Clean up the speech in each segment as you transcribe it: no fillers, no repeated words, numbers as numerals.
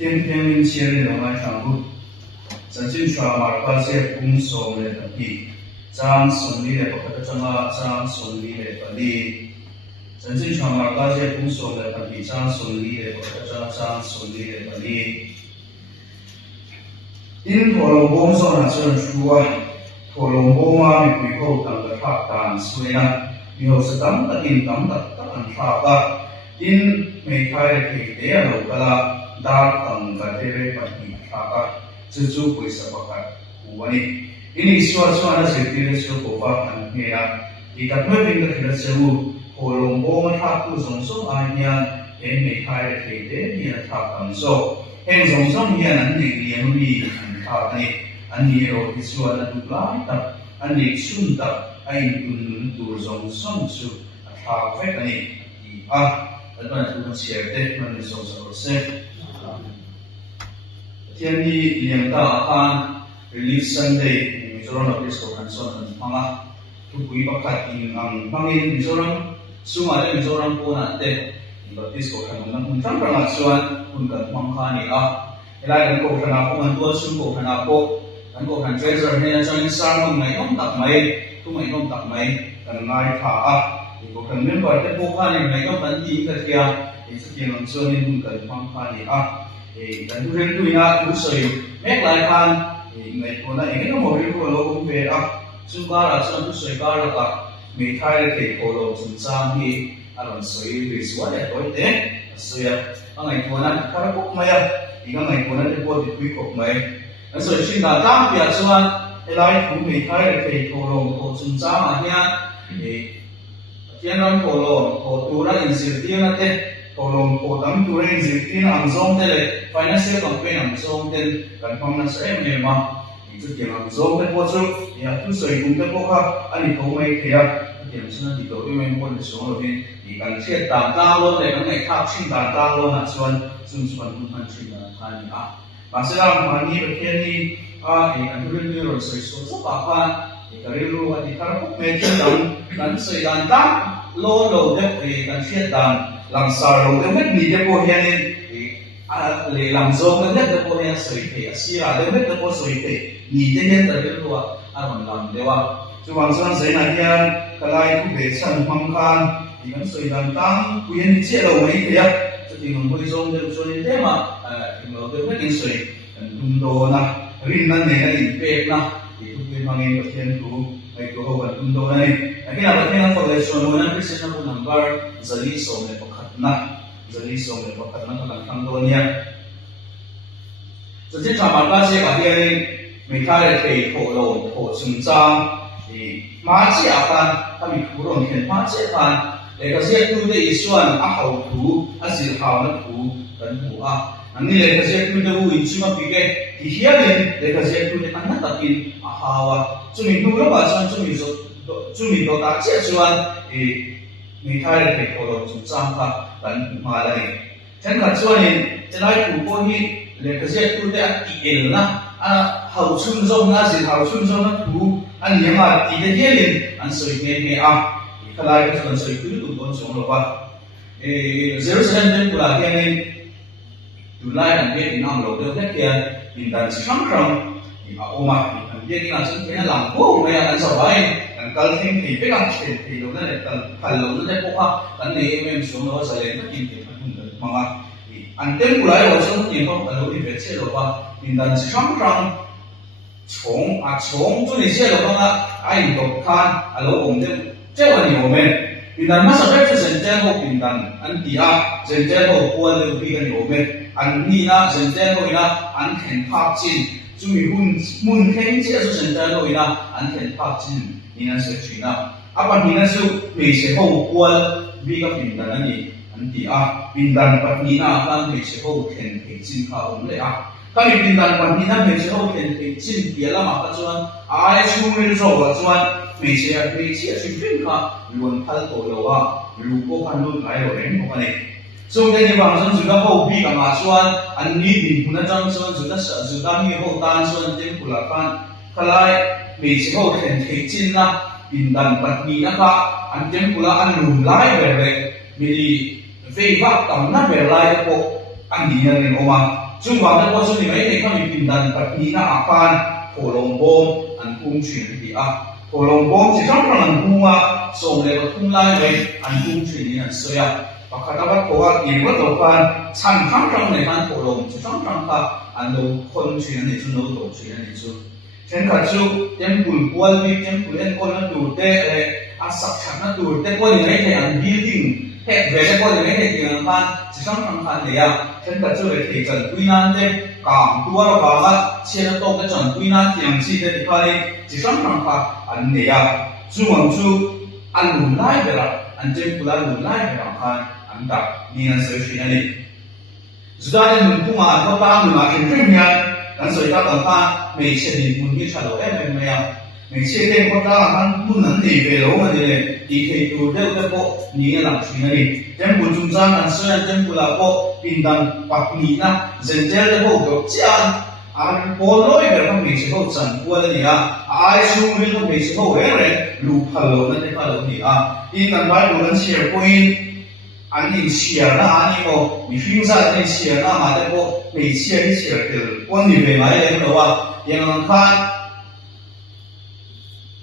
天天先人来上路，曾经传马卡些公所的等地，张顺利的不可张啊，张顺利的本地，曾经传马卡些公所的等地，张顺利的不可张顺利的本地。因陀罗波说那是出啊，陀罗波嘛，你背后等个他干所以呢，以后是等的因等的等他吧，因没开的给的路个啦。dar tang ga tere pati thaka chu poisa pakat uwani ini suara setire so kopa kan hera itatme binga thira sewu holombo ma thaku songsom anya en me khai the de ni thakam so en songsom hian an ni liam ni tha ani ani ro isuana duplai ta ani sun ta ai tun tur songsom su tha fe ani a advan tu share de man so so se天地两大安 Relief Sunday Mizoram Episcopal Council ng mga tukoy pakat ang pangin Mizoram suma de Mizoram po natin Episcopal ng untang pangasuan unang mangkani ilay ko kana po ang tuwa sumpo kana po ang ko kan treasure niya sa isang ngayong takmay tumayong takmay kan ngai tha ko kan member de po kanin ngayong tanti ka kaya sa kinang sonin unang mangkani dan tu ren tu ina tu soi mek lai kan ngai ko na ngai mo ri ko lo ko ve su ba ra sa tu soi ba ra ka me thai ke ko lo sun sam hi alon soi ri swa ya ko te so ya ngai ko na ka ko ma ya inga ngai ko na te ko ti ko mai na so shin da tam pia chuan elai ku me thai ke ko lo ko sun sam a hian tian ram ko lo ko tu ra in sir ti na te kolom ko dam tu ren zin ang zong te le financial campaign ang zong ten kan pang na sa em ma itu ke ang zong te po chu ya tu soi kum te po ka ani ko mai thea ke sna di do men po le so lo bin di kan che ta ta lo le kan mai thak chin ta ta lo na chuan sun chuan mun han chin na khan ni ma se la ma ni be ke ni kan tu ren ro soi so so pa pa ka ri lu a di kar ko me chen dan kan soi dan ta lo lo de kan che dan làm sao rồi đến hết ni để cô hiền le làm zo đến hết để cô hiền soi thế xí ra đến hết để cô soi thế ni để hết để cái lúa còn làm để wa chú hoàng sơn sấy này hiền cái lai cũng để sẵn phong can thì vẫn soi đàn tăng quyền chế đầu mấy thế cho thì mình bây giờ được cho nên thế mà mình được hết cái soi đun đồ na rin nan này là in pek na thì cũng bên mang em bậc thiên thủ ai có hậu vận đun đồ này cái nào bậc thiên có lệ số nó biết sẽ nó number zali số này na jadi song le pakat na kan thang do nia jadi sama ka se ka hian me kha le thei tho lo tho chung chang ma chi a kan ami thu ron khen ma che kan le ka se tu de isuan a hau thu a sil hau na thu kan hu ani le ka se tu de u in chima pi ke hi hian le ka se tu de an na takin a hawa chu mi nu ro ba chan chu mi do ta che chuanมีท้ายเด็กโคโลจุดจ้างค่ะกันมาเลยฉันขัดช่วยนี่จะได้ถูกคนที่เล็กเสียตัวเด็กอีเอลนะเขาชุ่มซงนะสิเขาชุ่มซงนะถูกอันนี้มาตีเดียร์อันสวยเงี้ยขลายก็ส่วนสวยคือตัวคนสองหรอกว่า0.7เป็นกุหลาบเงี้ยดูไล่อันเดียร์น้ำหลอกเดียวแค่เพียงอินดันสิช่างครั้งโอมาอันเดียร์นี่น่าสนใจนะหลังโอ้ไม่อันสบายkal thing thì biết ăn thì lo na le kal lo na po ka kan ne em so no sa le na kin ti mga an tem kulai lo so ti ko ka lo i ve che lo ba in dan chang chang chong tu ni che lo ba ai do khan a lo om de che wa ni o men in dan ma sa pe sen te ho in dan an ti sen te ho ko le bi kan ni o men an ni na sen te ho ina an khen phak chin chu mi mun khen che so sen te ho ina an khen phak chin ina se china apan ina su me se ho kwal bi ka pin dan ani an ti pin dan pat ni na kan me se ho khen ke chin kha om le ka mi pin dan pat ni na me se ho khen ke chin pia la ma ka chuan ai chu mil zo wa chuan me se chu pin kha luan phal to lo lu ko kan lu lai lo ren ko ne so cái như vậy chúng ta hậu bị cả mà xuân anh đi tìm cũng là trong xuân chúng ta như hậu tan xuân trên của là fan khai mình sẽ hậu khen thấy chín na bình đẳng bát mì na cả anh trên của là anh lùn lái về mình về vác tầm na về lái bộ anh đi nhà nên ôm จุ่มวางแต่พอจุ่มนี่ไม่ได้เขามีปินดันปัดนี้นะอาการโผล่ลงบมอันพุ่งchuyểnที่โผล่ลงบมจะต้องทำอันพุ่งส่งเลยก็ทุ่งไล่ไปอันพุ่งchuyểnนี่นั่นเสียปากกาตะวันเพราะว่าอีกว่าตัวการชั้นข้างตรงในการโผล่ลงจะต้องทำค่ะอันเราคนchuyểnนี่จุ่มเราตัวchuyểnนี่จุ่มเช่นกับจุ่มเต็มปุ่นกวนมีเต็มปุ่นเอ็นคนนั้นดูเตะเลยอาศักชันนั้นดูเตะคนยังไม่ได้อันบิลดิ้งแค่เวลาคนยังไม่ได้เกี่ยวกับจะต้องทำการเนี่ยเช่นกับจุ่มเลยที่จะคุยนั่นเตะกางตัวเราว่าเชื่อตัวก็จะคุยนั่นที่ยังชีเตะที่เขาเลยจะต้องทำการอันเนี่ยจุ่มจุ่มอันหลุมไล่ไปละอันเต็มปุ่นอันหลุมไล่ไปละค่ะอันดับนี่นั่นสุดที่นั่นเองสุดท้ายเนี่ยมันพุ่งมาเขาตามมาเห็นเรื่องนี้นั่นสุดท้ายต่างๆไม่เชื่อในมุนที่ฉลาดไม่เอาไม่เชื่อในคนต่างๆมุนนั้นดีไปแล้วมันเลยดีแค่ตัวเดียวแต่พอนี่หลังที่นั่นเองเต็มปุ่นจุ่มจ้านั่นส่วนเต็มปุ่นละพอปินดันปักนี่นะเจนเจอแต่พอก็เจ้าอันพอร้อยแบบไม่เชื่อเขาจันกวนนี่ไอ้ชูเรื่องไม่เชื่อเขาเลยลูกฮัลโหลนั่นเองฮัลโหลนี่อีนั่นไปดูนั่นเชียร์พอยน์อันนี้เชียร์นะอันนี้ก็มีฟิล์มซ่าที่เชียร์นะมาแต่พอไม่เชียร์ที่เชียร์เดียวคนนี้เป็นอะไรเพราะว่าอย่างนั้นค่ะ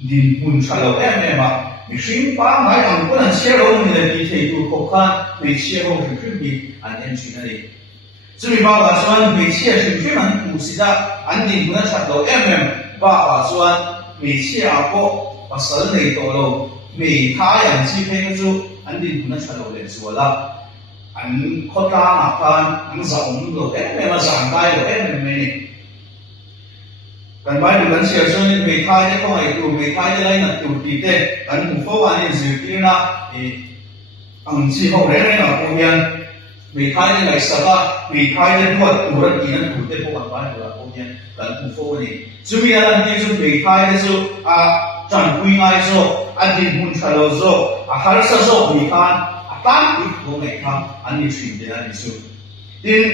ดินปุ่นฉลาดไม่มามีฟิล์มป้าไม่อันคนนั้นเชียร์เราไม่ได้ดีที่ดูเขาค่ะไม่เชียร์เขาถึงจุดนี้อันนี้ชื่อนั่นเองซึ่งมีบางส่วนไม่เชียร์ถึงจุดนั้นผู้สิจ้าอันดินปุ่นฉลาดบางส่วนไม่เชียร์ก็ภาษาในตัวเราไม่ท้าอย่างที่เพื่อนจูอันดินปุ่นฉลาดเลยส่วนละอันข้อตามอาการอันสองเรามาสั่งได้เราไม่กันไปดูกันเสียส่วนไม่ท้ายได้ก็ไม่ดูไม่ท้ายได้ไรนักดูดีเต้กันผู้ฟังวันนี้สื่อที่น่ะอันที่เขาเรียกนะพวกนี้ไม่ท้ายได้ไรสักว่าไม่ท้ายได้ด้วยตัวรักกินนั้นดูเต้พวกกันไปดูละพวกนี้กันผู้ฟังวันนี้จุดนี้อันที่จุดไม่ท้ายได้สุดจันทร์คุยง่ายสุดอันที่มุ่งฉลาดสุดหาสิ่งสุดไม่ท้ายตั้งอีกตัวไม่ท้ายอันนี้สิ่งเดียวกันสุดดิน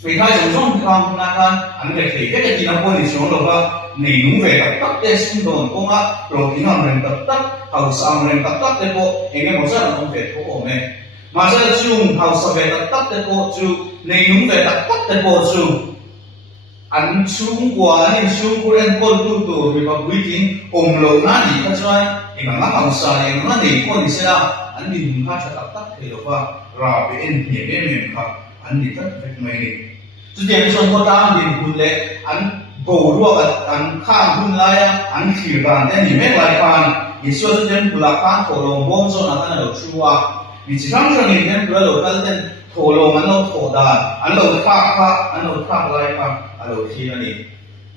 ไม่ท้ายสมมติทำนะครับอันนี้คือแค่ที่นักบริษัทเราว่าในนุ่งเวกับตัดเตสิ่งโดนก็ว่าโปรตีนอะไรตัดเขาสร้างอะไรตัดแต่พอเองไม่ใช่นุ่งเวพวกผมเนี่ยมาจากจุ่มเขาสเวตัดแต่พอจุ่มในนุ่งเวตัดแต่พอจุ่มอันชุ่มกว่านี่ชุ่มกว่าคนตัวมีแบบวิธีโลนั่นนี่ก็ใช่เองมันเขาสร้างเองมันนี่คนที่เสียอันนี้มุ่งหาจะตัดคือว่าเราเป็นเหตุเป็นครับอันนี้ตัดเป็นไม่ได้จุดเด่นส่วนของการดินคุณเล็กอันโบรัวอันข้ามคุณไล่อันขีดบานแต่นี่ไม่ไหลผ่านอีส่วนเด่นบุหรี่การโถลงบ่มส่วนนั้นเราชัวมีสิ่งที่เด่นเราเราเด่นโถลงอันเราโถดาอันเราข้าอันเราข้าไล่ข้าอันเราที่นั่นเอง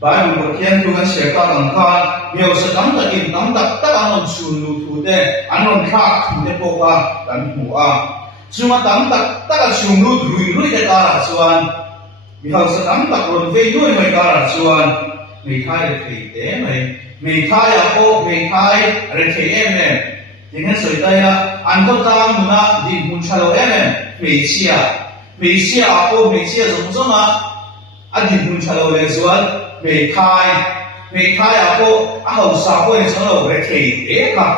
บางคนเขียนดูกันเสียการต่างกันมีเอาสักตั้งแต่กินตั้งแต่อันเราชูนูทูเดอันเราข้าทูเดพวกกันหัวส่วนตั้งแต่ชูนูลุยแต่การส่วนมีเขาสักตั้งแต่คนเวด้วยไม่การส่วนไม่ท้ายเรื่องเต็มเลยไม่ท้ายอะโอ้ไม่ท้ายเรื่องเอ็มเนี่ยยังไงสุดท้ายอะอันก็ตามนะดินมุ่งฉลาดเนี่ยไม่เชื่ออะโอ้ไม่เชื่อสมมติว่าอันดินมุ่งฉลาดเลยส่วนไม่ท้ายอะโอ้เขาสาวคนฉลาดเรื่องเอ็มครับ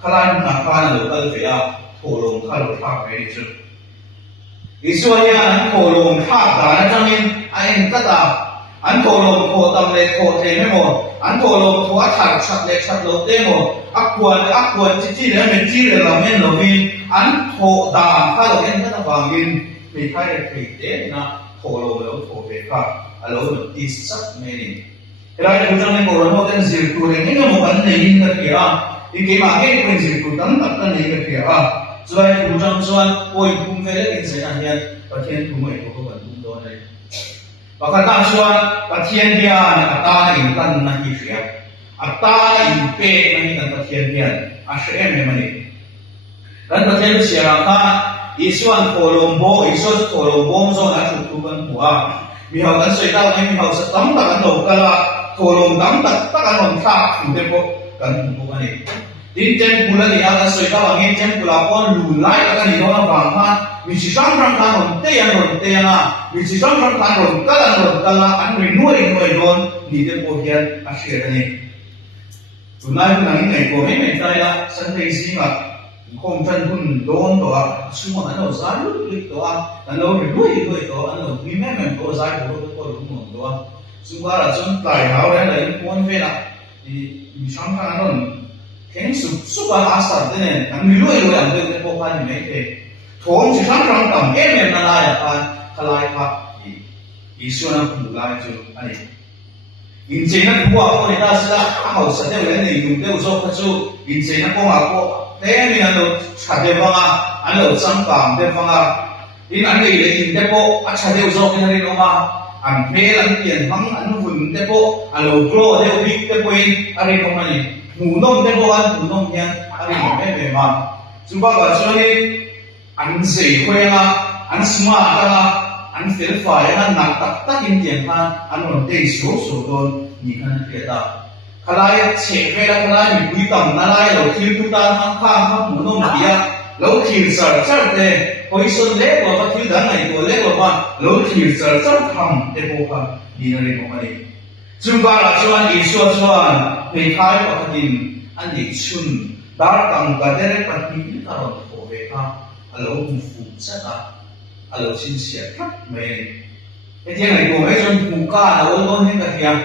ขลังนักการเมืองเราเสียโถลงข้าเราทักไปจุดอีส่วนยังอันโถลงทักแต่นั่นจะมีอันก็ตามอันโถลงโถตำเล็กโถเทไม่หมดอันโถลงโถถักชัดเล็กชัดโลเต็มหมดอักควรที่เนี่ยเป็นที่เราไม่เรามีอันโถด่างข้าเราเองก็ต้องวางยินมีใครได้ผิดเด่นนะโถลงแล้วโถเบค่ะเราดิสซับไม่นี่เราจะพูดถึงในโบราณว่าเป็นสิ่งตัวเองนี่ก็มันในยินกันเกี่ยวอีกอย่างเองเป็นสิ่งตัวตั้งแต่ในกันเกี่ยวส่วนผู้จำส่วนผู้คุมเฟรนด์เสียงเนี่ยประเทศผู้ไม่ผู้คนทุกตัวเลยบางครั้งส่วนประเทศเดียนอัตราอินตันนั่นที่เสียอัตราอินเป้นั่นที่ประเทศเดียนอาเซียนเนี่ยมันนี่แล้วประเทศเสียราคาอีส่วนโคลอมโบส่วนนั้นถูกกันหัวมีเขากันสุดท้ายมีเขาสตั้งแต่กันหลงกันละโคลอมตั้งแต่กันหลงท่าถึงเด็กกันหัวนี่ดินเจมปุระนี่อาศัยตาวันนี้เจมปุระพอนลุไล่กันนี่โดนบางท่านมีสิ่งสำคัญทางหลงเตียนะมีสิ่งสำคัญทางหลงกันละอันนี้หน่วยโดนนี่เด็กพวกนี้อาศัยกันนี่ตุนายคนนั้นนี่ก็ไม่ใจละสันติสิงห์ คงท่านหุ่นโดนตัวช่วงนั้นเราสายลุยตัวนั้นเราลุยตัวนั้นเรามีแม่ตัวสายตัวตัวหุ่นตัวซึ่งว่าเราจนตายเอาแล้วเลยคนเวลามีช่องทางนั้นแค่สุภาพสัตว์เนี่ยนั้นมีลุยอันเดียวกันพวกมันไม่เคยทงจะช่องทางต่ำเอ็มนั่นแหละทลายพักอีส่วนนั้นผมไล่จุดอันนี้อินเจนักบัวคนนี้ได้สิละเขาสัตว์เลี้ยงในยุ่งเดียวชอบพัชอินเจนักบัวก็แต่เนี่ยเราชัดเจนว่าอันเราสังกัดเดี๋ยวว่าอินอันนี้เลยอินเดียก็ชัดเจนชอบกันเลยนะว่าอันเมลันเตียนทั้งอันฝุ่นเดี๋ยวก็อันเราโกรธเดี๋ยวบิ๊กเดี๋ยวอินอะไรประมาณนี้หูน้องเดี๋ยวอันหูน้องเนี่ยอะไรไม่เป็นมาจุดว่าก็ช่วยอันเสียคุยละอันสมาร์ทละอันเฟลไฟอันหนักตักอินเดียนพันอันวันเดียวโดนนี่กันเกิดอะขลายเช็คเวลาขลายมีคุยต่ำนั่นแหละเราคิดทุกด้านข้างหูน้องเดียเราคิดสัร์เดพอยส่วนเล็กกว่าคิดด้านไหนตัวเล็กกว่าเราคิดสัร์ทำเดี๋ยวพวกนี่อะไรประมาณนี้จุดว่าชวนอีชวนในท้ายปกติอันนี้ชุนดาร์ตังกันเดร์ปฏิบัติการโอเวก้าเราหุ่นฟูจัดเราชินเสียครับไม่ไอ้ที่ไหนตัวไม่จนผูกก้าเราโดนให้กันยัง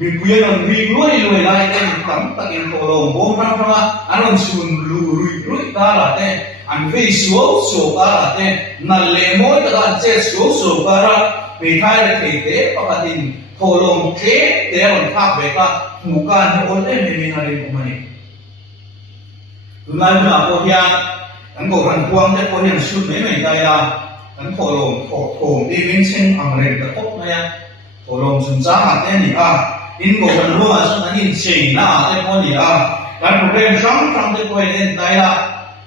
มีผู้ใหญ่เราวิ่งลุยไล่เต็มตั้งตะเกียงโตลงบ่มพระอันนั้นชวนลุยตาละเต้อันวิ่งสวกาละเต้นั่นเลยมวยตะการเจ็ดสวกาละไปท้ายเลยเตะปกติโตลงเตะมันทับไปก็ผูกก้าเนี่ยโอนเล่นไม่มีอะไรประมาณนี้ดูนั่นนะพวกยังอันโกรันพวงแต่พวกยังชุดไม่ได้ละอันโตลงโถที่วิ่งเช่นอังเรนตะพบนะยังโตลงสุนทรเต้นี่อินโกรันรู้ว่าฉันนั้นอินเชียน่าแต่พวกนี้การพูดเรื่องซ้ำแต่พวกเองได้ละ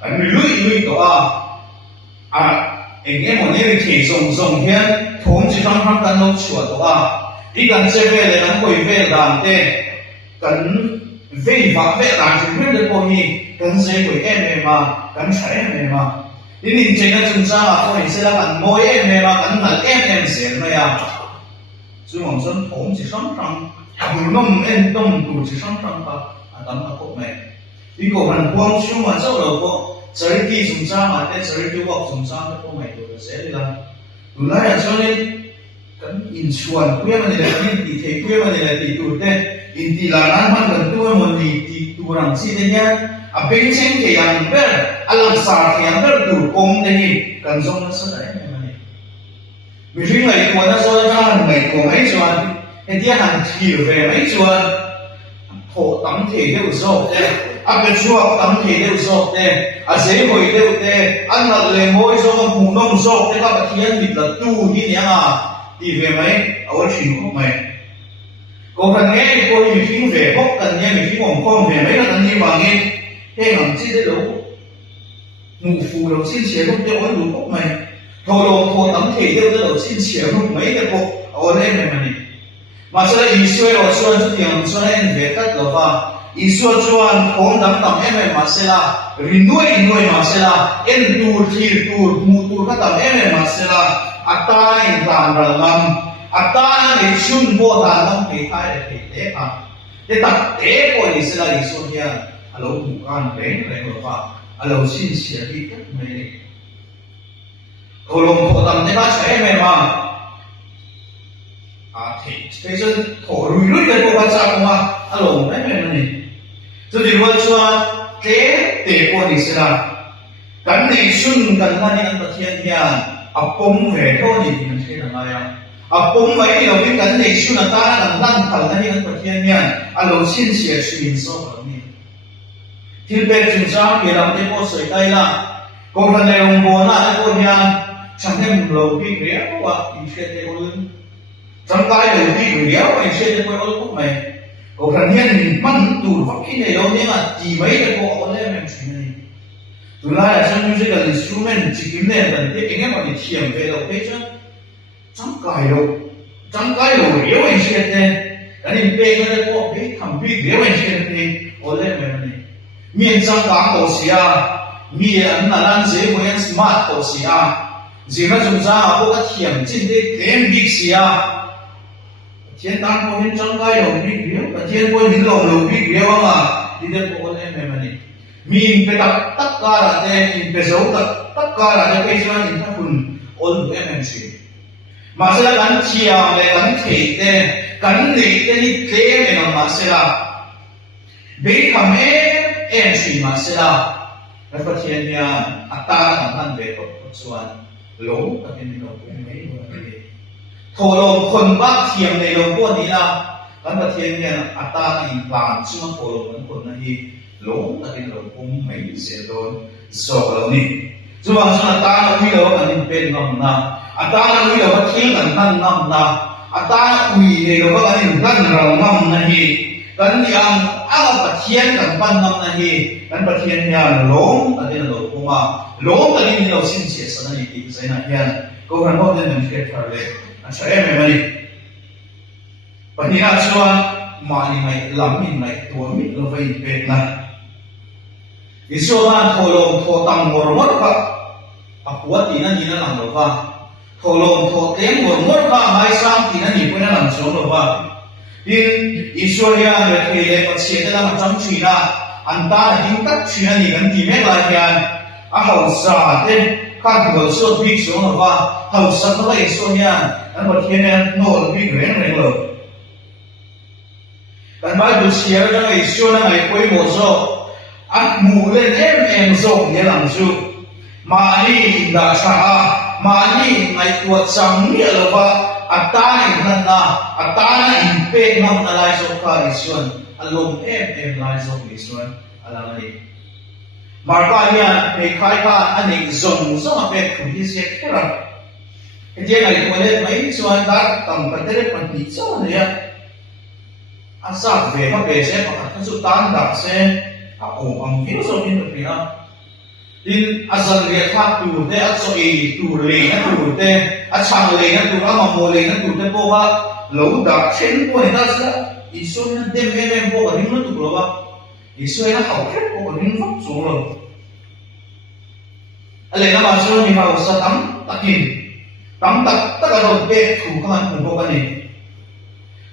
การมีลุยตัวเองเนี่ยมันเนี่ยที่ส่งเพียงทงจะซ้ำกันลงชัวตัวอีกันเซเว่เลยกันคุยเวลาเต้กันเวลาถึงเรื่องเด็กพวกนี้กันเซคุยมากันใช้มาทีนี้จริงๆจุดจ้าพวกนี้เสร็จแล้วกันโมยมากันนั่นเสียไหมซึ่งผมส่วนผมจะซ้ำดูน้องต้องดูจะซ้ำก็ตามพวกแม่ที่กูมันพวงช่วงวันเจ้าเราก็เจอที่จุดจ้ามาแต่เจอที่ว่าจุดจ้าไม่พวกแม่ตัวเสียเลยละดูแลช่วงนี้กันอินชวนเพื่อมันเลยกันตีเทเพื่อมันเลยตีตัวแต่อินตีลานั้นมันกันตัวมันตีตัวรังสีเนี่ยเป็นเช่นที่ยังเป็นอลังสารที่ยังเป็นดูกงนี่กันส่งมาสักไหนไม่ถึงไหนตัวนั้นส่วนจ้าไหนตัวไม่ส่วนไอ้ที่หันทีเรื่องไม่ส่วนโถตั้งที่เดียวจบเลยเป็นช่วงตั้งที่เดียวจบเลยเสียหายเดียวเลยอันนั้นเลยมวยจบหูน้องจบเลยก็เทียนติดละตู้ที่เนี่ยที่เรื่องไหมเอาไว้ชิมเข้าไปก็กันเนี่ยก็มีทิ้งเรื่องพบกันเนี่ยมีทิ้งของข้อเรื่องไหมกันนี่บางทีเฮ้ยหลังที่ได้รู้หมู่ฟูเราสิ้นเสียทุกเรื่องวันรู้พบไหมโทรลงโทรตั้งที่เดียวเราสิ้นเสียทุกไหมแต่พบเอาเล่นไหมมันนี่มาเสร็จอีส่วนเราส่วนทุกอย่างส่วนเองเวทัดเราว่าอีส่วนของดังต่ำเอ็มมาเสร็จละรินวยมาเสร็จละเอ็นตูร์ทีร์ตูร์มูตูร์ก็ต่ำเอ็มมาเสร็จละอัตตาอินตามเราลำอัตตาในชุนโบราณต้องไปขายได้เด็กแต่ตัดเด็กคนนี้เสร็จละอีส่วนเนี่ยเราถูกการเล่นเลยว่าเราสิ้นเสียที่ก็ไม่ได้โทรลงโทรตั้งในบ้านใช้ไหมมาที่สเปซโทรลุยเลยพวกเราจะมาเราไม่เป็นนี่จะดีว่าชัวเก๋เตะคนนี้เสร็จละกันในชุนกันนั่นนี่อันตรายเนี่ยปมเวทโทนี่มันใช่ไหมปมไว้เราเป็นกันในชุนตานั่นพันนั่นนี่อันตรายเนี่ยเราสิ้นเสียชีวิตโซ่แบบนี้ที่เป็นจุดจ้าเกี่ยวกับที่พอสวยได้ละก็คนในองค์กรน่ะไอ้คนเนี่ยฉันให้มึงเราพี่เรียกว่าอินเทอร์เน็ตอื่นจังกายเราพี่เรียกว่าอินเทอร์เน็ตอื่นพวกไหนก็คนเนี่ยมันดูฟักกี้ในเราเนี่ยจีไม่ได้พอเอาเลยมันใช่ไหมดูแลฉันมีสิ่งอินสตูเมนต์จิ๋มเนี่ยแต่ที่เองเนี่ยมันเทียมไปเราเพื่อจังกายเราเรียกว่าอินเทอร์เน็ตอันนี้เป็นอะไรพวกที่ทำพี่เรียกว่าอินเทอร์เน็ตเอาเลยมันนี่มีจังกางตัวเสียมีอันนั้นเสียเหมือนสมาร์ทตัวเสียจริงๆจุดจ้าพวกเทียมจริงๆเต็มบิ๊กเสียเทียนตั้งพวกนี้จังกายเราบิ๊กเดียวเทียนพวกนี้เราบิ๊กเดียวว่าที่เด็กพวกนี้ไม่มันนี่ มีไปตักกาลาเตอินเปโซตักกาลาเตไปชวนอินทัคุณอลเอ็มซีมาเสละกันเชียร์เลยกันเทเตกันเนเตนี่เทเมนมาเสละเบคำเอ็มซีมาเสละแล้วประเทศเนี่ยอัตราของท่านเบคส่วนโลกประเทศนี้เราไม่รู้อะไรโทรลงคนบ้าเทียมในโลกพวกนี้ละกันประเทศเนี่ยอัตราอินพลานซึ่งโทรลงคนนั้นที่โลกประเทศเราคงไม่เสียโดนสอบเรานี่ส่วนส่วนอัตราวิโรกันเป็นงำนาอัตราวิโรก็เที่ยงกันนั่นงำนาอัตราวิโรก็กันนั่นเรางำนาฮีกันยังเอาประเทศกันปั้นงำนาฮีกันประเทศเนี่ยโลกประเทศเราคงว่าโลกประเทศเราสิ้นเสียสนาอีกใช่ไหมเนี่ยก็กันพวกนั้นเกิดอะไรอันใช่ไหมมันนี่ปัญหาส่วนมาลีไม่ลำมินไม่ตัวมิเราไปเป็นนะอิสระโทลงโทตังมรมรก็อภวตินันนี่นั่นหลังเราว่าโทลงโทเต็มมรมรก็ไม่สร้างที่นั่นนี่เป็นนั่นหลังสองเราว่าอิสระเนี่ยเทเลปัจเจตนาจำชีนะอันตาดิ้งตัดชีนั่นนี่กันที่ไม่ลายยันอาหารสาเต็มข้าตัวสุดพิกสองเราว่าหาสัตว์อะไรส่วนเนี่ยอันว่าเทียนเนี่ยโน่พิกเร่งเลยกันบ้านดูเชียร์นั่นไอ้ส่วนนั่นไอ้คุยหมดโซ่อันมูเลนเอ็มโซ่เนี่ยหลังสุดมาลีดาชามาลีไอ้ตัวจังเนี่ยเราว่าอัตตาอินนั่นนะอัตตาอินเป็นน้ำนั่นไอ้โซ่ข้าไอ้ส่วนอารมณ์เอ็มไอ้โซ่ไอ้ส่วนอะไรนี่มาร์กาเนี่ยในใครก็อันนี้ส่งมาเป็นคนที่เสียแค่ละเจ้าไอ้ตัวเล็กไม่ส่วนดักตั้งประเทศมันติดโซ่เนี่ยอาศัยเวทเบสเซ่ประกันสุดตันดักเซ่อาโอ้อังฟิโซฟินตัวนี้นะดินอาศัยเรียกทักตูเตอาศัยตูเลนะตูเตอาชังเลนะตูอามาโมเลนะตูเตพวกว่าหลูดักเช่นพวกนี้นั่นสิอิสุนันเดมเมพวกนี้นั่นตูรู้ว่าอิสุนันเขาแค่พวกนี้ฟังสูงเลยอะไรนะมาสุนีเขาสัตตั้มตักินตั้มตักตักกระโดดเตะถูกกันถูกพวกนี้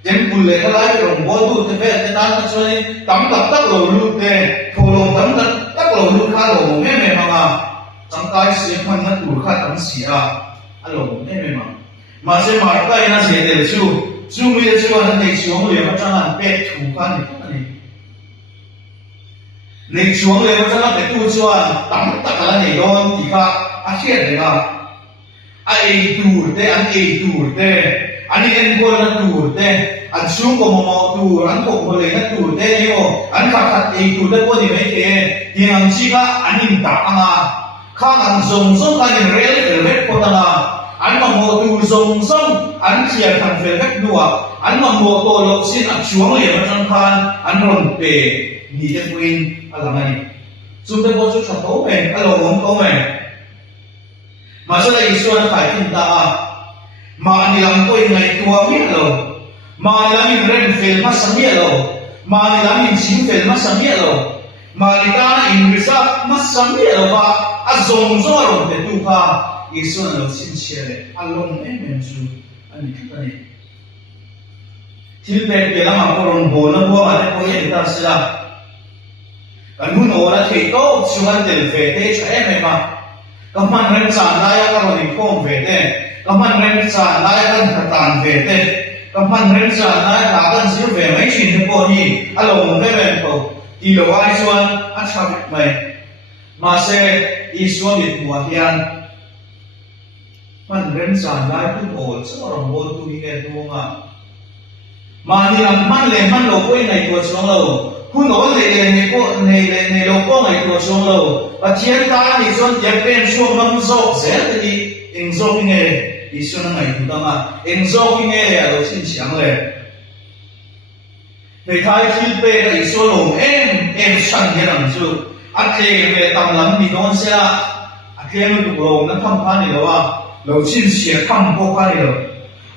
เจ็บปุ่นเลยก็ไล่ไปลงบ่อดูแต่เพื่อนแต่ตาตั้งช่วยตั้มตักตักหล่อลูกเตะโทรลงตั้มตักตักหล่อลูกข้าหล่อแม่มาจังกายเสียพันนัดดูข้าตั้งเสียหล่อแม่มาเสียมาใกล้น่าเสียเดี๋ยวชูมีแต่ชูนั่นในช่วงเลยมันจะนั่นเป็ดถูกกันนี่พวกนี้ในช่วงเลยมันจะนั่นเป็ดตู้ชวนตั้มตักอะไรในโดนที่ข้าอาเชียเลยนะไอ้ตูเตะอันไอ้ตูเตะอันนี้เอ็นบอลนั่นตูเตะอันช่วงก็มองตูอันพวกบอลเลยนั่นตูเตะนี่โออันขัดไอ้ตูเตะพวกนี้ไม่เตะยังอันชีก้าอันนี้ด่างอ่ะข้างอันส่งกันยังเรื่อยพวกนั้นอ่ะอันมองตูส่งอันเชียร์ทางเฟซบุ๊กด้วยอันมองตัวลบสิ้นอันช่วงเลยมันจังคันอันรอนเปย์นี่จะเป็นอะไรนี่สุดท้ายพอสุดท้ายเขาเป็นอะไรของเขาเป็นมาสลายส่วนขายทิ้งตามาในลำตัวในตัวเมียเรามาในลำมินเรนเฟลมาสมีเรามาในลำมินชิมเฟลมาสมีเรามาในการอินริซามาสมีเราว่าอาจงจอร์เด็ดดูค่ะอีส่วนเราสิ้นเชื่อเลยอารมณ์เอ็มจูอันนี้คืออะไรที่เป็นเรื่องมาพรนโบนบัวมาได้พอเห็นตาสิละกันหุ่นโอละที่โตชวนเดลเฟเตชเอ็มมาก็มันเริ่มสานได้ก็เราดิโก้เวเต้ก็มันเริ่มสานได้ก็ขัดตานเวเต้ก็มันเริ่มสานได้หากันซื้อเวไม่ชินทุกคนที่อารมณ์ไม่เป็นพอที่เราไอ้ส่วนอันชอบไหมมาเสอีส่วนดิบหัวเทียนมันเริ่มสานได้ทุกคนสมรภูมิตัวนี้แค่ตัวมานี่มันเลยมันโลกไว้ในตัวช่วงเราคุณโอ้เลยในพวกในโลกในตัวช่วงเราปัจจัยตาในส่วนจะเป็นช่วงบางโซ่เสียทีเองโซ่ยังไงอีส่วนไหนถูกต้องอ่ะเองโซ่ยังไงเลยเราสิ้นเสียงเลยในท้ายที่เป็นอีส่วนลงเอ็มสั่งยังไงจู่อัดเองเลยตำลำมีโน้นเสียอัดเองมันถูกลงนั่นทำพันนี่แล้วว่าเราสิ้นเสียงทำพวกพันนี่แล้ว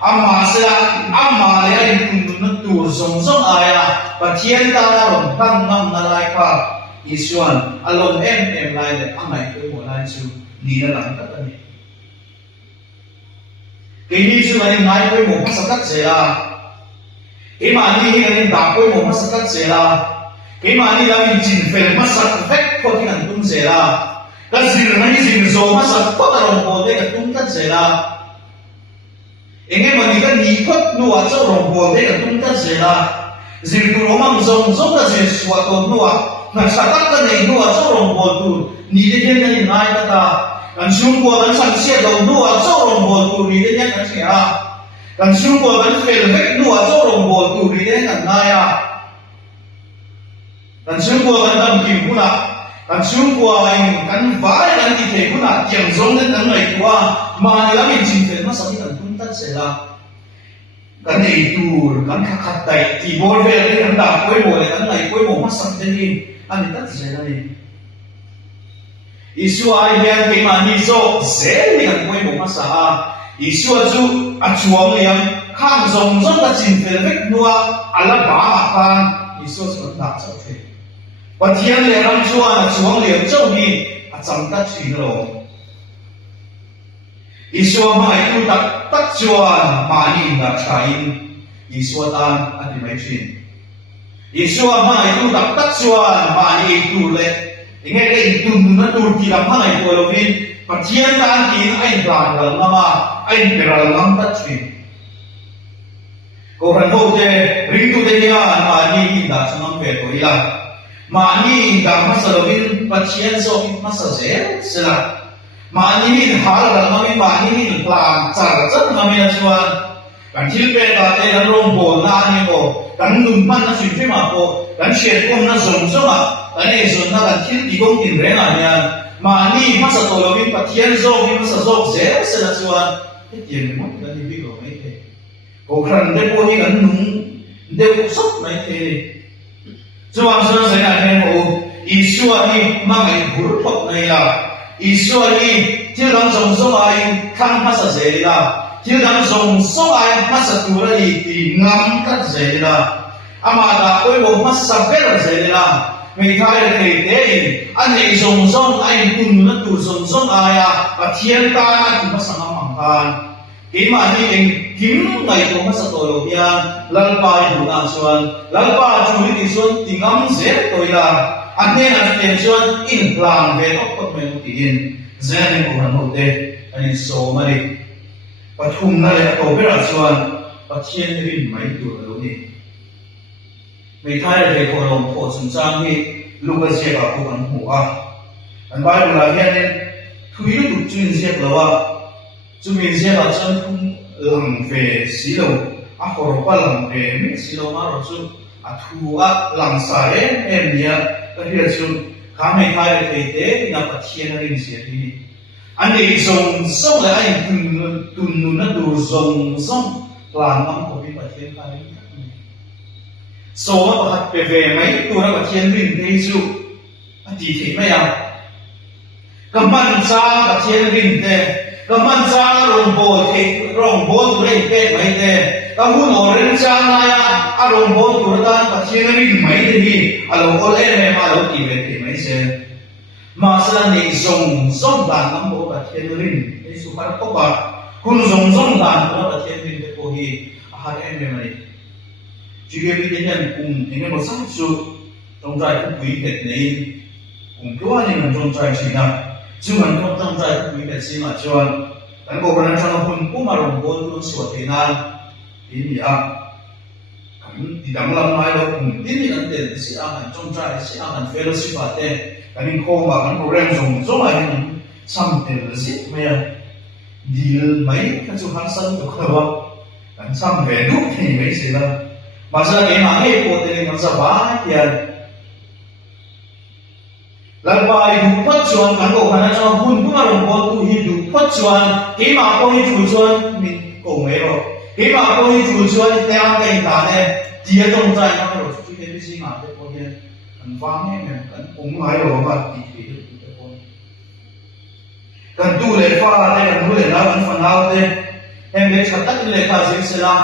อามาเสียอามาเลยไอ้คุณนั่นตัวส่งอะไรอ่ะปัจจัยตาเราตั้งน้ำนั่นไรครับอีส่วนอารมณ์เอ็มไลน์เลยอะไรคือหัวไลน์จู่นี่นั่นหลังกันนี่กี่นี่จู่อันนี้นายไปหมดพัสดุเสียอีมานี่อันนี้ด่าไปหมดพัสดุเสียกี่ ke ma ni la min chin fel ma sak vek ko tin an tum zela ka zir na ni zin zo ma sak ko ta rong ko de ka tum ta zela enge ma ni ka ni khot nu a zo rong ko de ka tum ta zela zir tu romang zong zong ka zir swa to nu a na sa ta ka nei nu a zo rong ko tu ni de den ni ngai ta ta kan sung ko kan sang sia do nu a zo rong ko tu ni de nya kan sia kan sung ko kan fel vek nu a zo rong ko tu ni de kan ngai a kan sung ko kan dam kim puna kan sung ko ai kan vai kan ti the puna tiang zong den kan ngai kwa ma ni la min chin fel ma sa ni kan tum ta zela kan nei tur kan khat tai ti bol ve le kan da koi mo le kan ngai koi mo ma sak den ni ani ta zela ni isu ai hian ke ma ni zo zel ni kan koi mo ma sa a isu chu a chuang liam khang zong zong ka chin fel vek nuwa ala ba ma kan isu chu na chau the pathian le ram chuan a chuang liam chau ni a cham ta chin lo isu mai tu tak chuan ma ni na thain isu tan a ti mai chin isu mai tu tak chuan ma ni tu le inge ke tu na tu ti lam hai ko lo vin pathian tan tin ai plan la ma ai peral lam ta chin ko ran ho te ring tu de ya ma ni da chang pe ko ila ma ni da ma sa lo vin pathian so ma sa zel sela ma ni min har la ma min ma ni min plan char chat ma min chuan kan thil pe ka te ran rom bol na ni ko kan nun man na sin fe ma ko kan shet ko na zong zong a kan e zon na kan thil ti gong tin re na nya ma ni ma sa to lo min pathian zo mi ma sa zo zel sela chuan ke tien mo kan ni bi ko mai te ko khan de ko ni kan nung de ko sot mai te chuan so se na hen ho isua ni ma ngai bur thok nei la isua ni thil dang zong zong ai khang ma sa ze la thil dang zong zong ai ma sa tu ra ni ti ngam kat ze la ama da oi wo ma sa ber ze la me thai le te in an nei zong zong ai kun na tu zong zong ai a pathian ta na ti ma sa mang kan ke ma ni eng kim ngai ko ma sa to lo ya lal pa du na chuan lal pa chu ni chuan ti ngam ze toila an ne na te chuan in plan ve tok tok me ti in zen ko han ho te ani so mari pathum na le to bera chuan pathian rin mai tu lo ni me thai le ko long pho chung chang hi luka se ka ko kan hu a an bai la hian ne thui lu chin se lo wa chu min se ka chan thum lang ve si lo a ko ro pa lang ve mi si lo ma ro chu a thu a lang sa em nia ka hi chu ka me thai le te na pathian rin se ni an nei zong zong le ai tun nu na du zong zong plan mam ko bi pathian ka ni so wa hat pe ve mai tu na pathian rin nei chu a ti the mai a ka man cha pathian rin te ka man cha rong bo tu re pe mai te ka hu no ren cha na ya a rong bo tu ta pathian rin mai te hi a lo ko le me ma lo ti ve te mai se ma sa nei zong zong dan nam bo pathian rin ei su par ko ba kun zong zong dan bo pathian rin te ko hi a har em me mai chỉ biết đi đến cùng thì nó một sắc sự trong trái cũng quý đẹp này cùng cái anh em trong trái chỉ là chứ mình không trong trái cũng quý đẹp gì mà cho anh bộ phận trong phần cũng mà đồng bộ luôn sửa thế nào thì gì à thì đằng lâm mai đâu cùng tí thì anh tiền sẽ ăn trong trái sẽ ăn fellowship à thế anh em không mà anh program dùng số này mình xăm tiền là gì mà đi mấy cái chỗ hàng sân được không anh xăm về lúc thì mấy gì đâu masa ke ma he ko te ngam sa ba ya lan ba i du phat chuan kan ko khana cho hun bu ma ro ko tu hi du phat chuan ke ma ko hi chu chuan min ko me ro ke ma ko hi chu chuan te ang te ta ne dia dong zai ma ro chu te bi si ma te ko he kan fa me me kan ong mai ro ba ti ti te ko kan tu le fa te kan nu le la kan fa nau te em le chat tak le ka sin se la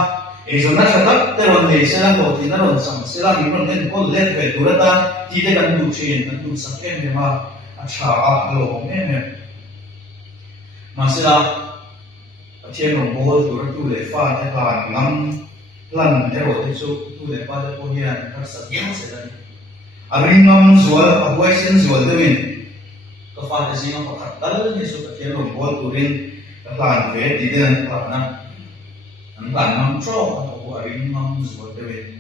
e so na chatak te ron le se la ko ti na ron sam se la mi ron den ko let ve turata ti te kan du chen kan du sak em me ma a cha a lo me me ma se la a chen ron bo tu tu le fa te ka ngam lan te ro te su tu le fa te ko hian ka sa ya se la aringam zual abuaisen zual dewin ka fa ta singa pakhat dal ni su ka ken rom bol turin ka plan ve ti den ka na an plan nam tro ka ko aringam zual dewin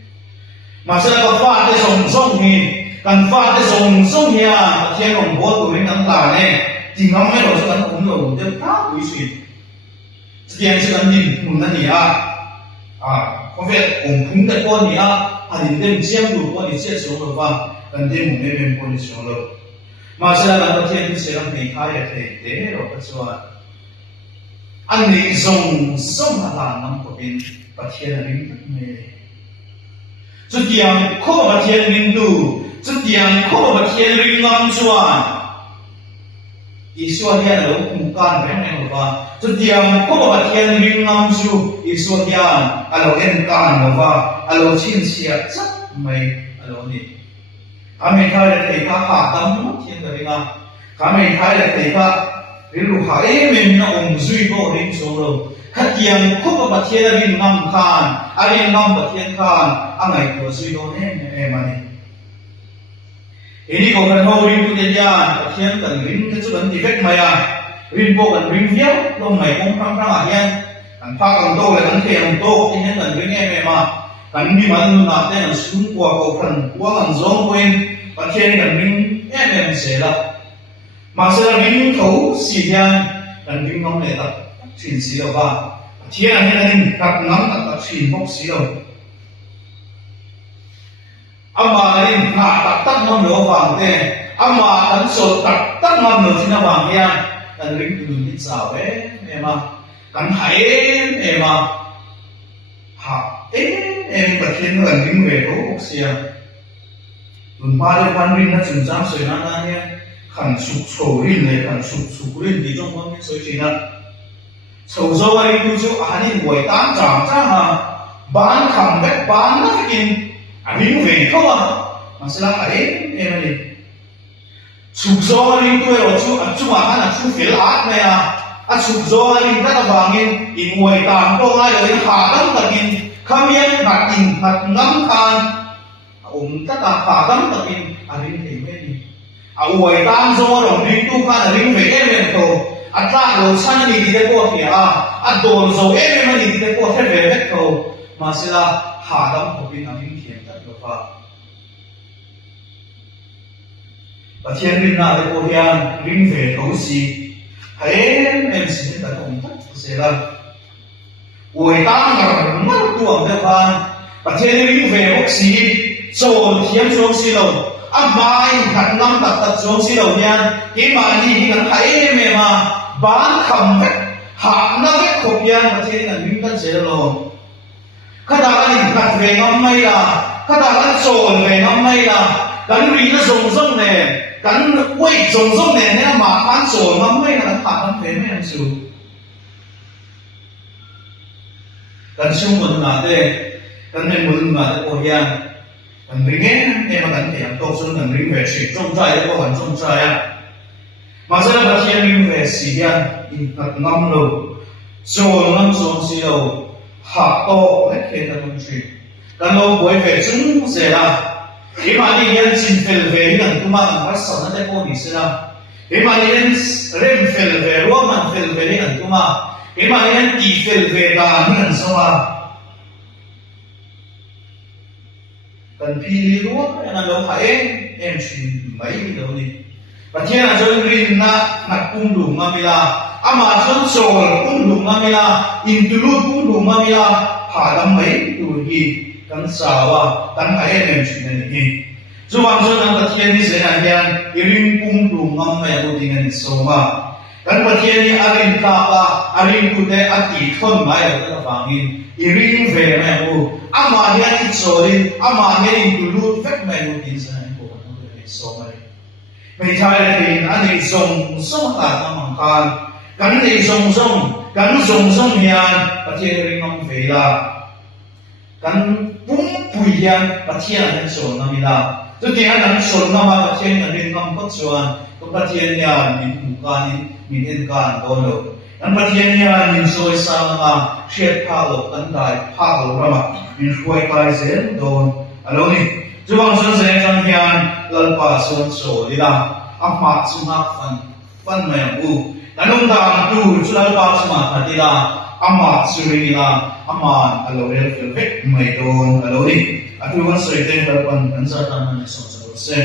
masala ka fa ta song ni kan fa ta song ya ka ken rom bol turin an la ne ti ngam me lo sa kan um lo de ta wi sui tiang sa kan din mun na ni ko ve phung ta ko ni anh đem chiang đủ qua đi chia xuống rồi và cần đem một bên bên qua đi xuống rồi mà sẽ là đầu tiên sẽ làm gì khai là thể tế rồi cái số anh đi dùng sống là năm của bên bắt thiên là linh mê chút tiền khó bắt thiên linh đủ chút tiền khó bắt thiên linh ngâm xuân Isua hian lo kumkan reng reng wa chu tiang ko ba thian ring ngam chu Isua hian alo en kan wa alo chin sia chak mai alo ni kami khai la thei ka ha tam thian da ringa kami khai la thei ka rilu ha men na zui ko ring so lo kha tiang ko ba thian ring ngam khan ari ngam ba thian khan angai ko zui do ne mani ini ko kan ho ring tu dia thian kan ring chu kan defect maya ring po kan ring viau lo mai kong phang phang hian kan pha kan to le kan thiam to hian kan ring ma kan ni man na te an sum kwa ko kan kwa kan zong koin pa thian kan ring se la ma se ring tho si hian kan ring ngom le ta chin si lo ba thian hian kan ngam ta chin bok si lo ama rin na tak ngam lo wang te ama kan so tak ngam lo sina wang hian kan ring tu ni sa we ma kan hai ma ha pathian kan ring ve ro sia tun pa le pan ring na chun jang soi na na hian kan suk so rin le kan suk rin di jong mong soi china chou zo ai tu chu ani wai tan chang cha ha ban kham be ban na kin ring về không masalah lain ni sukzo ring tu cuma kan aku feel art me sukzo ring ta bangin in wai tam ko ngai le ha dam takin kamian natin hat ngam kan ta ha dam takin ring te me ni wai tam zo ro ring tu kan ring về em to atla lo chan ni di de ko thia dol zo em ni di de ko the ve ve to masalah ha dam ko bin ring và thiên linh na de ko hian ring ve tho si em si ta ko ta se la oi ta ma ma tu ang de ban và thiên ring ve ok si chon thiam chong si lo mai khat nam tak chong si lo hian ki ma ni kan hai me ma ban kham ve ha na ve ko hian và thiên kan ring kan se lo kada kan khat ve ngam mai la kada kan chon ve ngam mai la kan ring na zong ne kan wei zong ne ne ma kan chon ngam mai na khat kan ve me an su kan sung mun na de kan me mun na de ko hian kan ring ne ma kan thiam to sun kan ring ve chi trong trai de ko han trong trai ma sa ba thiam ring ve si hian in khat ngam lo chon ngam chon si lo ha to le ke ta mun chi kan lo boi ve chung se la khi mà đi nhân xin phèn về gần tu mà phải sống nó để cô đi xem khi mà đi nhân rem phèn về luôn mà phèn về gần tu mà khi mà đi nhân đi phèn về là gần sao à cần phi đi luôn là đâu phải em xin mấy đâu đi và thế là cho nên na cung đủ mà mình là ama cho sồi cung đủ mà mình là in tu luôn cung đủ mà mình là hà đâm mấy tuổi gì kan sawa kan hai em chuyện này đi dù anh cho nên bát thiên đi sẽ là hiền iring cung đủ ngâm mẹ của tiếng anh sâu mà kan bát thiên đi arin kapa arin cute ati thon mai ở cái vàng in iring về mẹ của ama hiền ít soi ama hiền tu lut phép mẹ của tiếng anh của cái sâu mà mấy thay thì anh ấy dùng sông cả năm hàng kan ấy dùng hiền bát thiên iring ngâm về là kan pum pui hian pathian an chon na mila tu ti an chon na ma pathian an rin ngam ko chuan to pathian ya min kan min en kan ko lo an pathian ya min soi sa ma shet pha lo kan dai pha lo ra ma min khoi kai zen don alo ni chuang son se chang hian lalpa son so dila amma suma fan mai u nanong da tu lalpa suma patila amma surinila amma alowel fek mai don alori atu wan soite lalpan ansar tanan so se